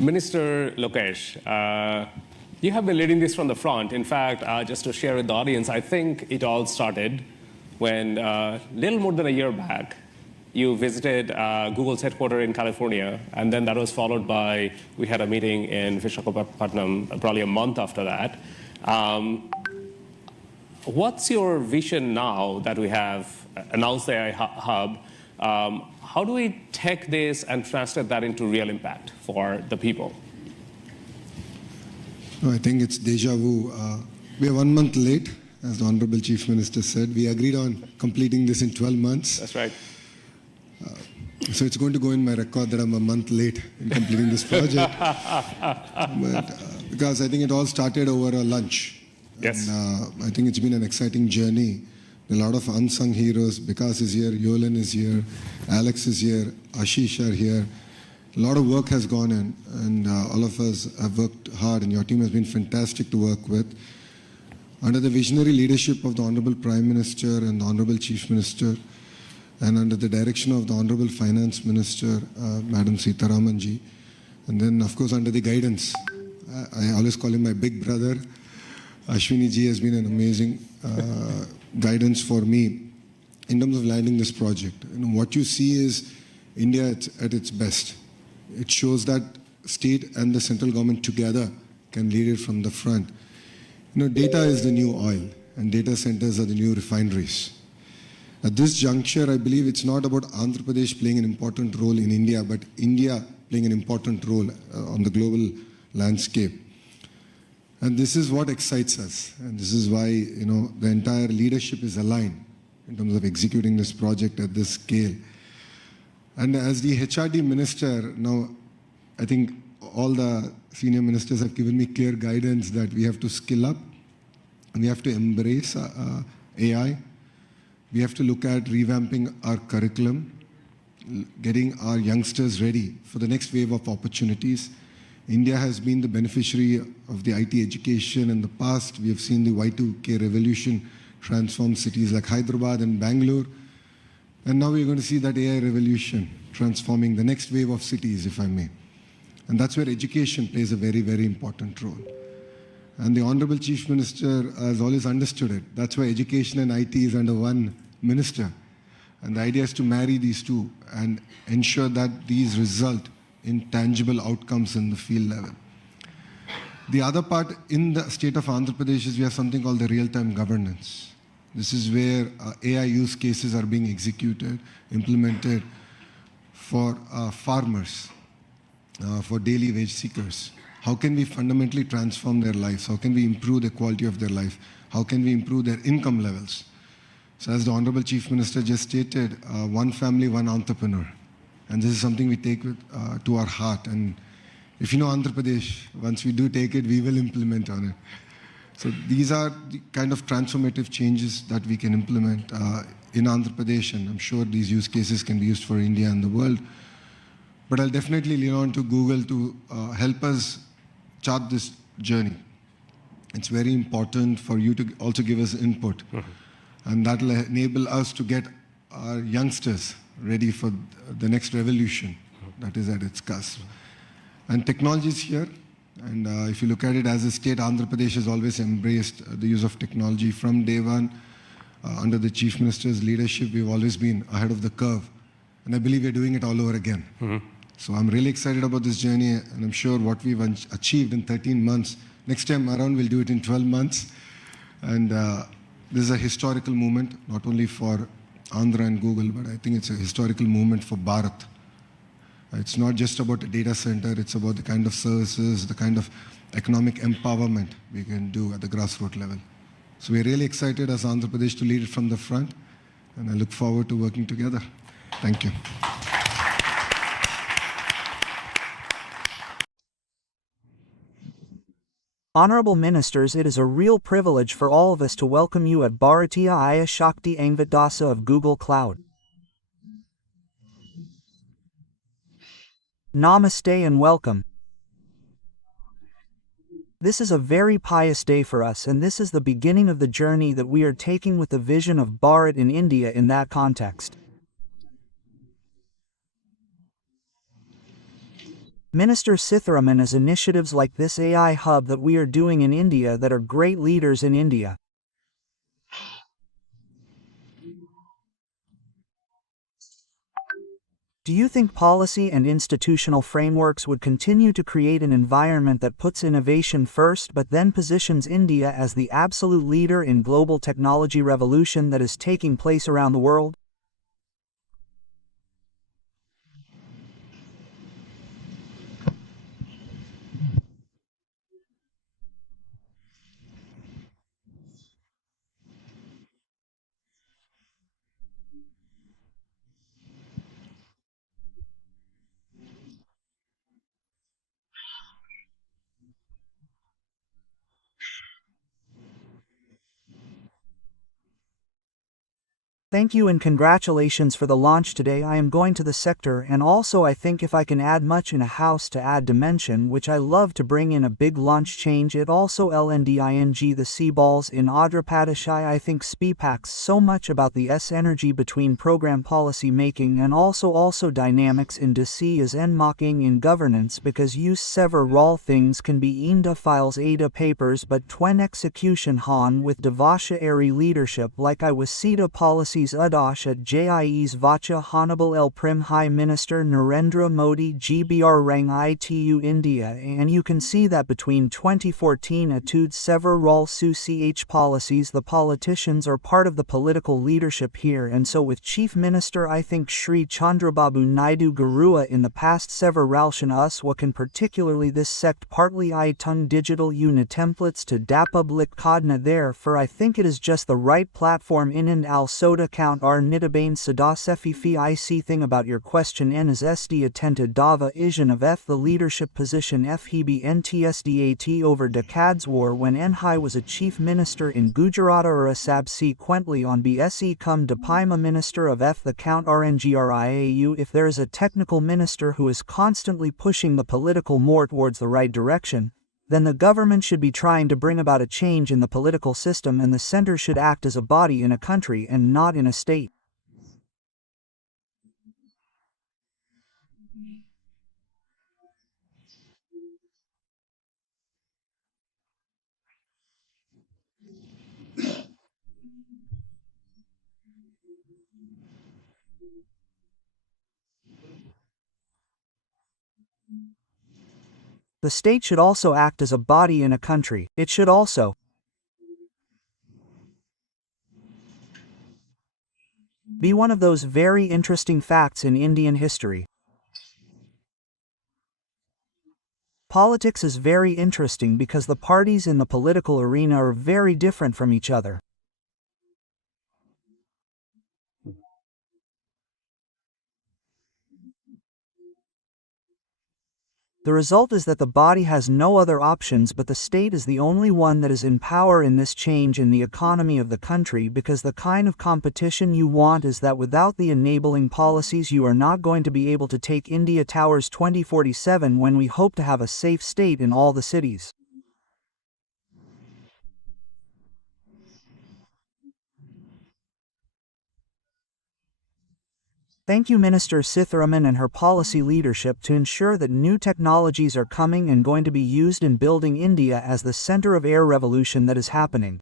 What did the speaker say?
Minister Lokesh, you have been leading this from the front. In fact, just to share with the audience, I think it all started when, little more than a year back, you visited Google's headquarters in California, and then that was followed by, we had a meeting in Visakhapatnam probably a month after that. What's your vision now that we have announced the AI Hub? How do we take this and translate that into real impact for the people? No, I think it's deja vu. We are 1 month late, as the Honorable Chief Minister said. We agreed on completing this in 12 months. That's right. So it's going to go in my record that I'm a month late in completing this project. Because I think it all started over a lunch. Yes. And, I think it's been an exciting journey. A lot of unsung heroes. Vikas is here, Yolan is here, Alex is here, Ashish are here. A lot of work has gone in, and all of us have worked hard, and your team has been fantastic to work with. Under the visionary leadership of the Honorable Prime Minister and the Honorable Chief Minister, and under the direction of the Honorable Finance Minister, Madam Sitaramanji, and then of course under the guidance, I always call him my big brother, Ashwini ji has been an amazing guidance for me in terms of landing this project. And what you see is India at its best. It shows that state and the central government together can lead it from the front. You know, data is the new oil, and data centers are the new refineries. At this juncture, I believe it's not about Andhra Pradesh playing an important role in India, but India playing an important role on the global landscape. And this is what excites us, and this is why, you know, the entire leadership is aligned in terms of executing this project at this scale. And as the HRD minister, now I think all the senior ministers have given me clear guidance that we have to skill up, and we have to embrace AI. We have to look at revamping our curriculum, getting our youngsters ready for the next wave of opportunities. India has been the beneficiary of the IT education in the past. We have seen the Y2K revolution transform cities like Hyderabad and Bangalore. And now we're going to see that AI revolution transforming the next wave of cities, if I may. And that's where education plays a very, very important role. And the Honorable Chief Minister has always understood it. That's why education and IT is under one minister. And the idea is to marry these two and ensure that these result in tangible outcomes in the field level. The other part in the state of Andhra Pradesh is we have something called the real-time governance. This is where AI use cases are being executed, implemented for farmers, for daily wage seekers. How can we fundamentally transform their lives? How can we improve the quality of their life? How can we improve their income levels? So as the Honorable Chief Minister just stated, one family, one entrepreneur. And this is something we take to our heart. And if you know Andhra Pradesh, once we do take it, we will implement on it. So these are the kind of transformative changes that we can implement in Andhra Pradesh, and I'm sure these use cases can be used for India and the world. But I'll definitely lean on to Google to help us chart this journey. It's very important for you to also give us input. And that will enable us to get our youngsters ready for the next revolution that is at its cusp. And technology is here. And if you look at it as a state, Andhra Pradesh has always embraced the use of technology from day one. Under the Chief Minister's leadership, we've always been ahead of the curve. And I believe we're doing it all over again. So I'm really excited about this journey, and I'm sure what we've achieved in 13 months, next time around we'll do it in 12 months. And this is a historical moment, not only for Andhra and Google, but I think it's a historical moment for Bharat. It's not just about a data center, it's about the kind of services, the kind of economic empowerment we can do at the grassroots level. So we're really excited as Andhra Pradesh to lead it from the front, and I look forward to working together. Thank you. Honorable Ministers, it is a real privilege for all of us to welcome you at Bharatiya Aya Shakti Angvadasa of Google Cloud. Namaste and welcome. This is a very pious day for us, and this is the beginning of the journey that we are taking with the vision of Bharat in India in that context. Minister Sitharaman, as initiatives like this AI hub that we are doing in India that are great leaders in India. Do you think policy and institutional frameworks would continue to create an environment that puts innovation first but then positions India as the absolute leader in global technology revolution that is taking place around the world? Thank you and congratulations for the launch today. I am going to the sector, and also I think if I can add much in a house to add dimension, which I love to bring in a big launch change. It also LNDING the sea balls in Andhra Pradesh. I think speepacks so much about the S energy between program policy making and also dynamics in DC is en mocking in governance because use several things can be inda files ada papers but twen execution han with devasha airy leadership like I was Sita policy Udash at JIE's Vacha Honorable El Prim High Minister Narendra Modi GBR Rang ITU India, and you can see that between 2014 atud several su ch policies the politicians are part of the political leadership here, and so with Chief Minister I think Shri Chandrababu Naidu Garua in the past severalshan uswa can particularly this sect partly I tung digital unitemplates to dapublik kodna there for I think it is just the right platform in and al soda count our nitabane sadasefi I see thing about your question n is sd attented dava ision of f the leadership position f he be ntsdat over decades war when Enhai was a chief minister in Gujarat or a subsequently on bse come Dipima minister of f the count rngriau if there is a technical minister who is constantly pushing the political more towards the right direction, then the government should be trying to bring about a change in the political system and the center should act as a body in a country and not in a state. The state should also act as a body in a country. It should also be one of those very interesting facts in Indian history. Politics is very interesting because the parties in the political arena are very different from each other. The result is that the body has no other options but the state is the only one that is in power in this change in the economy of the country because the kind of competition you want is that without the enabling policies you are not going to be able to take India Towers 2047 when we hope to have a safe state in all the cities. Thank you Minister Sitharaman and her policy leadership to ensure that new technologies are coming and going to be used in building India as the center of air revolution that is happening.